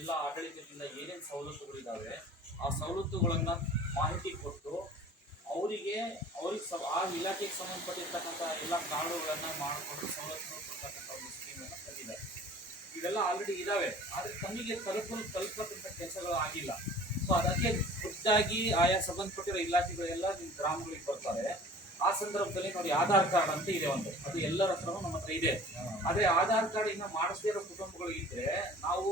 ಜಿಲ್ಲಾ ಆಡಳಿತದಿಂದ ಏನೇನು ಸವಲತ್ತುಗಳಿದ್ದಾವೆ ಆ ಸವಲತ್ತುಗಳನ್ನ ಮಾಹಿತಿ ಕೊಟ್ಟು ಅವರಿಗೆ ಆ ಇಲಾಖೆಗೆ ಸಂಬಂಧಪಟ್ಟಿರ್ತಕ್ಕಂಥ ಎಲ್ಲ ಕಾರ್ಡುಗಳನ್ನ ಮಾಡಿಕೊಂಡು ಸವಲತ್ತು ಕೊಡ್ತಕ್ಕಂಥ ಒಂದು ಸ್ಕೀಮನ್ನು ತಂದಿದ್ದಾರೆ. ಇವೆಲ್ಲ ಆಲ್ರೆಡಿ ಇದಾವೆ, ಆದರೆ ತಮಗೆ ತಲುಪತಕ್ಕಂಥ ಕೆಲಸಗಳು ಆಗಿಲ್ಲ. ಸೊ ಅದಕ್ಕೆ ಖುದ್ದಾಗಿ ಆಯಾ ಸಂಬಂಧಪಟ್ಟಿರೋ ಇಲಾಖೆಗಳೆಲ್ಲ ನಿಮ್ಮ ಗ್ರಾಮಗಳಿಗೆ ಬರ್ತಾರೆ. ಆ ಸಂದರ್ಭದಲ್ಲಿ ನೋಡಿ ಆಧಾರ್ ಕಾರ್ಡ್ ಅಂತ ಇದೆ ಒಂದು, ಅದು ಎಲ್ಲರ ಹತ್ರನೂ ನಮ್ಮ ಹತ್ರ ಇದೆ. ಆದ್ರೆ ಆಧಾರ್ ಕಾರ್ಡ್ ಇನ್ನ ಮಾಡಿಸದೇ ಇರೋ ಕುಟುಂಬಗಳು ಇದ್ರೆ ನಾವು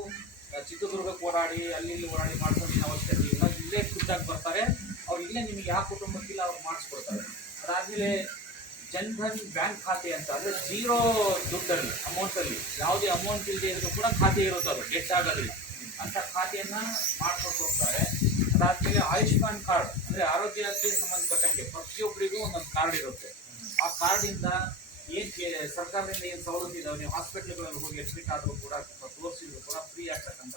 ಚಿತ್ರದುರ್ಗಕ್ಕೆ ಓಡಾಡಿ ಅಲ್ಲಿ ಓಡಾಡಿ ಮಾಡ್ಸೋದಿನ ಅವಶ್ಯಕತೆ ಇಲ್ಲ. ಇಲ್ಲೇ ಖುದ್ದಾಗಿ ಬರ್ತಾರೆ, ಅವ್ರು ಇಲ್ಲೇ ನಿಮಗೆ ಯಾವ ಕುಟುಂಬಕ್ಕಿಲ್ಲ ಅವ್ರು ಮಾಡಿಸ್ಕೊಡ್ತಾರೆ. ಅದಾದ್ಮೇಲೆ ಜನ್ಧನ್ ಬ್ಯಾಂಕ್ ಖಾತೆ ಅಂತ, ಅಂದ್ರೆ ಜೀರೋ ದುಡ್ಡಲ್ಲಿ ಅಮೌಂಟಲ್ಲಿ ಯಾವುದೇ ಅಮೌಂಟ್ ಇಲ್ಲದೆ ಇದ್ರೂ ಕೂಡ ಖಾತೆ ಇರುತ್ತೆ, ಅದು ಡೆಟ್ ಆಗೋದಿಲ್ಲ ಅಂತ ಖಾತೆಯನ್ನ ಮಾಡ್ಕೊಂಡು ಹೋಗ್ತಾರೆ. ಅದಾದ್ಮೇಲೆ ಆಯುಷ್ಮಾನ್ ಕಾರ್ಡ್ ಅಂದ್ರೆ ಆರೋಗ್ಯಕ್ಕೆ ಸಂಬಂಧಪಟ್ಟಂಗೆ ಪ್ರತಿಯೊಬ್ಬರಿಗೂ ಒಂದೊಂದು ಕಾರ್ಡ್ ಇರುತ್ತೆ. ಆ ಕಾರ್ಡಿಂದ ಸರ್ಕಾರದಿಂದ ಏನು ಸವಲತ್ತು ಇದಾವೆ, ನೀವು ಹಾಸ್ಪಿಟ್ಲ್ಗಳಲ್ಲಿ ಹೋಗಿ ಅಡ್ಮಿಟ್ ಆದರೂ ಕೂಡ ತೋರಿಸಿದ್ರು ಕೂಡ ಫ್ರೀ ಆಗ್ತಕ್ಕಂಥ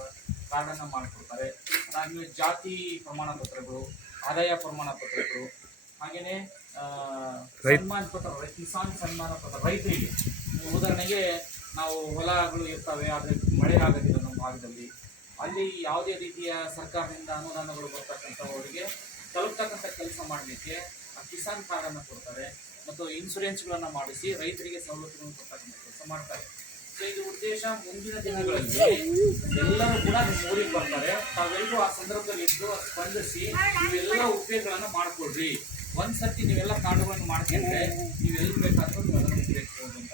ಕಾರ್ಡನ್ನು ಮಾಡಿಕೊಡ್ತಾರೆ. ಅದಾದ್ಮೇಲೆ ಜಾತಿ ಪ್ರಮಾಣ ಪತ್ರಗಳು, ಆದಾಯ ಪ್ರಮಾಣ ಪತ್ರಗಳು, ಹಾಗೇನೆ ಸನ್ಮಾನ ಪತ್ರ, ಕಿಸಾನ್ ಸನ್ಮಾನ ಪತ್ರ ರೈತರಿಗೆ. ಉದಾಹರಣೆಗೆ ನಾವು ಹೊಲಗಳು ಇರ್ತವೆ, ಆದರೆ ಮಳೆ ಆಗೋದಿಲ್ಲ ನಮ್ಮ ಭಾಗದಲ್ಲಿ, ಅಲ್ಲಿ ಯಾವುದೇ ರೀತಿಯ ಸರ್ಕಾರದಿಂದ ಅನುದಾನಗಳು ಬರ್ತಕ್ಕಂಥವರಿಗೆ ತಲುಪ್ತಕ್ಕಂಥ ಕೆಲಸ ಮಾಡಲಿಕ್ಕೆ ಆ ಕಿಸಾನ್ ಕಾರ್ಡನ್ನು ಕೊಡ್ತಾರೆ ಮತ್ತು ಇನ್ಶೂರೆನ್ಸ್ಗಳನ್ನು ಮಾಡಿಸಿ ರೈತರಿಗೆ ಸವಲತ್ತುಗಳನ್ನು ಕೊಡ್ತಕ್ಕಂಥ ಕೆಲಸ ಮಾಡ್ತಾರೆ. ಸೊ ಇದು ಉದ್ದೇಶ ಮುಂದಿನ ದಿನಗಳಲ್ಲಿ ಎಲ್ಲರೂ ಕೂಡ ನಿಮ್ಮ ಊರಿಗೆ ಬರ್ತಾರೆ, ತಾವೆಲ್ಲರೂ ಆ ಸಂದರ್ಭದಲ್ಲಿ ಇದ್ದು ಸ್ಪಂದಿಸಿ ನೀವೆಲ್ಲ ಉಪಯೋಗಗಳನ್ನು ಮಾಡ್ಕೊಳ್ರಿ. ಒಂದ್ಸರ್ತಿ ನೀವೆಲ್ಲ ಕಾರ್ಡುಗಳನ್ನು ಮಾಡ್ಕೊಂಡ್ರೆ ನೀವೆಲ್ಲ ಬೇಕಾದ್ರೂ ನೀವು ಅದನ್ನು ಉಪಯೋಗಿಸ್ಬೋದು ಅಂತ.